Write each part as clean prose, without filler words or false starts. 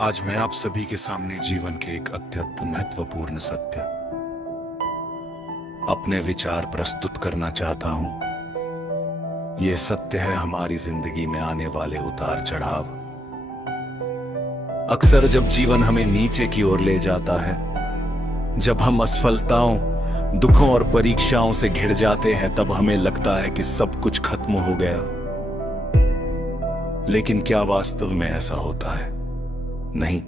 आज मैं आप सभी के सामने जीवन के एक अत्यंत महत्वपूर्ण सत्य अपने विचार प्रस्तुत करना चाहता हूं। यह सत्य है हमारी जिंदगी में आने वाले उतार चढ़ाव। अक्सर जब जीवन हमें नीचे की ओर ले जाता है, जब हम असफलताओं, दुखों और परीक्षाओं से घिर जाते हैं, तब हमें लगता है कि सब कुछ खत्म हो गया। लेकिन क्या वास्तव में ऐसा होता है? नहीं।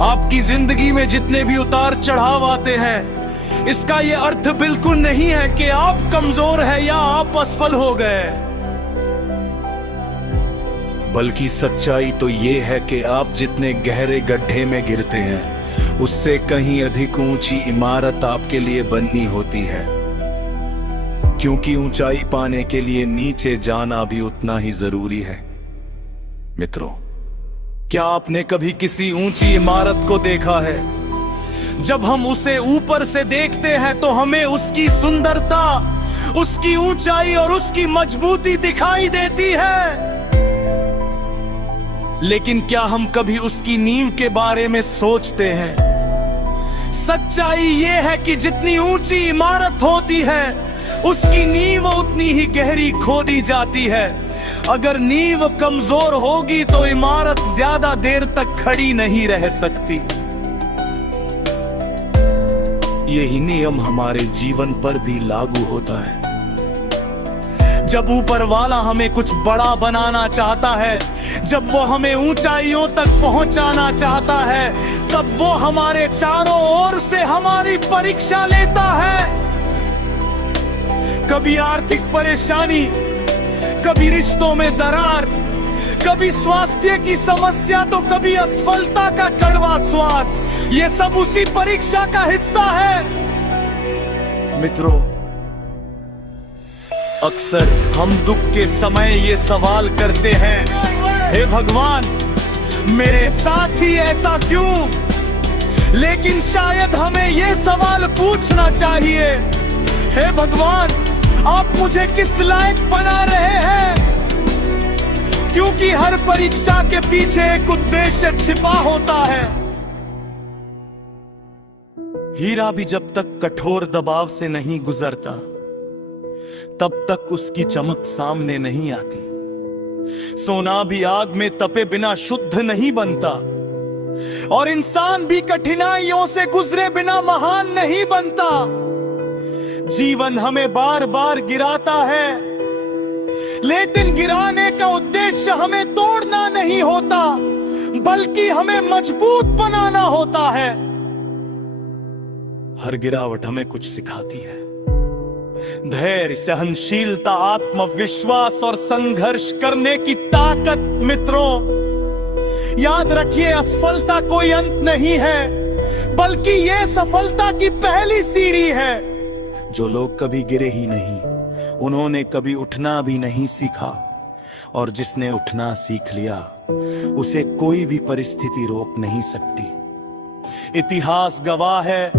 आपकी जिंदगी में जितने भी उतार चढ़ाव आते हैं, इसका यह अर्थ बिल्कुल नहीं है कि आप कमजोर हैं या आप असफल हो गए, बल्कि सच्चाई तो यह है कि आप जितने गहरे गड्ढे में गिरते हैं, उससे कहीं अधिक ऊंची इमारत आपके लिए बननी होती है। क्योंकि ऊंचाई पाने के लिए नीचे जाना भी उतना ही जरूरी है। मित्रों, क्या आपने कभी किसी ऊंची इमारत को देखा है? जब हम उसे ऊपर से देखते हैं तो हमें उसकी सुंदरता, उसकी ऊंचाई और उसकी मजबूती दिखाई देती है। लेकिन क्या हम कभी उसकी नींव के बारे में सोचते हैं? सच्चाई यह है कि जितनी ऊंची इमारत होती है, उसकी नींव उतनी ही गहरी खोदी जाती है। अगर नींव कमजोर होगी तो इमारत ज्यादा देर तक खड़ी नहीं रह सकती। यही नियम हमारे जीवन पर भी लागू होता है। जब ऊपर वाला हमें कुछ बड़ा बनाना चाहता है, जब वो हमें ऊंचाइयों तक पहुंचाना चाहता है, तब वो हमारे चारों ओर से हमारी परीक्षा लेता है। कभी आर्थिक परेशानी, कभी रिश्तों में दरार, कभी स्वास्थ्य की समस्या, तो कभी असफलता का कड़वा स्वाद। ये सब उसी परीक्षा का हिस्सा है। मित्रों, अक्सर हम दुख के समय ये सवाल करते हैं, हे भगवान, मेरे साथ ही ऐसा क्यों? लेकिन शायद हमें ये सवाल पूछना चाहिए, हे भगवान, आप मुझे किस लायक बना रहे हैं? क्योंकि हर परीक्षा के पीछे एक उद्देश्य छिपा होता है। हीरा भी जब तक कठोर दबाव से नहीं गुजरता, तब तक उसकी चमक सामने नहीं आती। सोना भी आग में तपे बिना शुद्ध नहीं बनता, और इंसान भी कठिनाइयों से गुजरे बिना महान नहीं बनता। जीवन हमें बार बार गिराता है, लेकिन गिराने का उद्देश्य हमें तोड़ना नहीं होता, बल्कि हमें मजबूत बनाना होता है। हर गिरावट हमें कुछ सिखाती है। धैर्य, सहनशीलता, आत्मविश्वास और संघर्ष करने की ताकत। मित्रों, याद रखिए, असफलता कोई अंत नहीं है, बल्कि यह सफलता की पहली सीढ़ी है। जो लोग कभी गिरे ही नहीं, उन्होंने कभी उठना भी नहीं सीखा, और जिसने उठना सीख लिया, उसे कोई भी परिस्थिति रोक नहीं सकती। इतिहास गवाह है,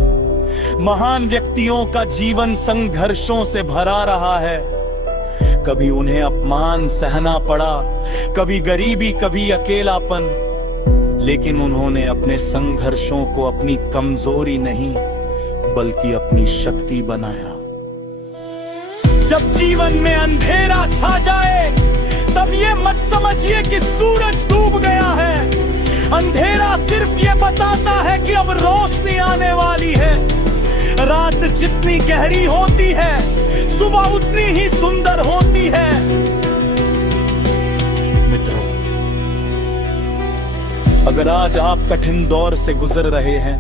महान व्यक्तियों का जीवन संघर्षों से भरा रहा है। कभी उन्हें अपमान सहना पड़ा, कभी गरीबी, कभी अकेलापन, लेकिन उन्होंने अपने संघर्षों को अपनी कमजोरी नहीं, बल्कि अपनी शक्ति बनाया। जब जीवन में अंधेरा छा जाए, तब ये मत समझिए कि सूरज डूब गया है। अंधेरा सिर्फ ये बताता है कि अब रोशनी आने वाली है। रात जितनी गहरी होती है, सुबह उतनी ही सुंदर होती है। मित्रों, अगर आज आप कठिन दौर से गुजर रहे हैं,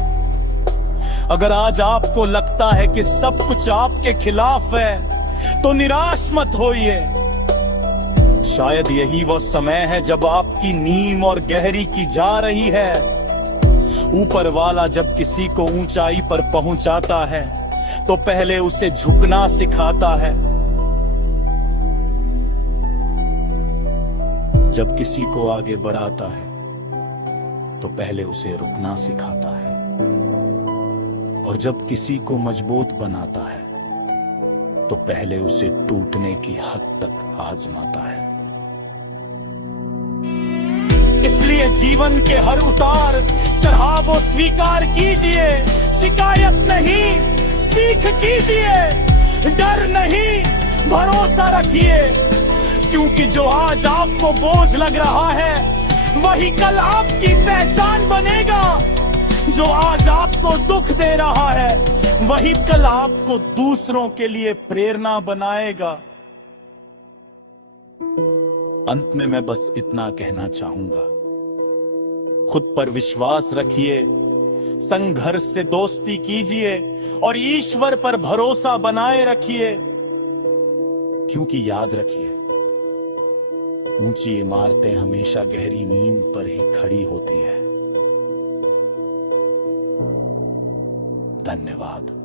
अगर आज आपको लगता है कि सब कुछ आपके खिलाफ है, तो निराश मत होइए। शायद यही वो समय है जब आपकी नींव और गहरी की जा रही है। ऊपर वाला जब किसी को ऊंचाई पर पहुंचाता है, तो पहले उसे झुकना सिखाता है। जब किसी को आगे बढ़ाता है, तो पहले उसे रुकना सिखाता है। और जब किसी को मजबूत बनाता है, तो पहले उसे टूटने की हद तक आजमाता है। इसलिए जीवन के हर उतार चढ़ाव स्वीकार कीजिए, शिकायत नहीं सीख कीजिए, डर नहीं भरोसा रखिए, क्योंकि जो आज आपको बोझ लग रहा है वही कल आपकी पहचान बनेगा। जो आज आपको दुख दे रहा है वही कल आपको दूसरों के लिए प्रेरणा बनाएगा। अंत में मैं बस इतना कहना चाहूंगा, खुद पर विश्वास रखिए, संघर्ष से दोस्ती कीजिए और ईश्वर पर भरोसा बनाए रखिए, क्योंकि याद रखिए ऊंची इमारतें हमेशा गहरी नींव पर ही खड़ी होती है। धन्यवाद।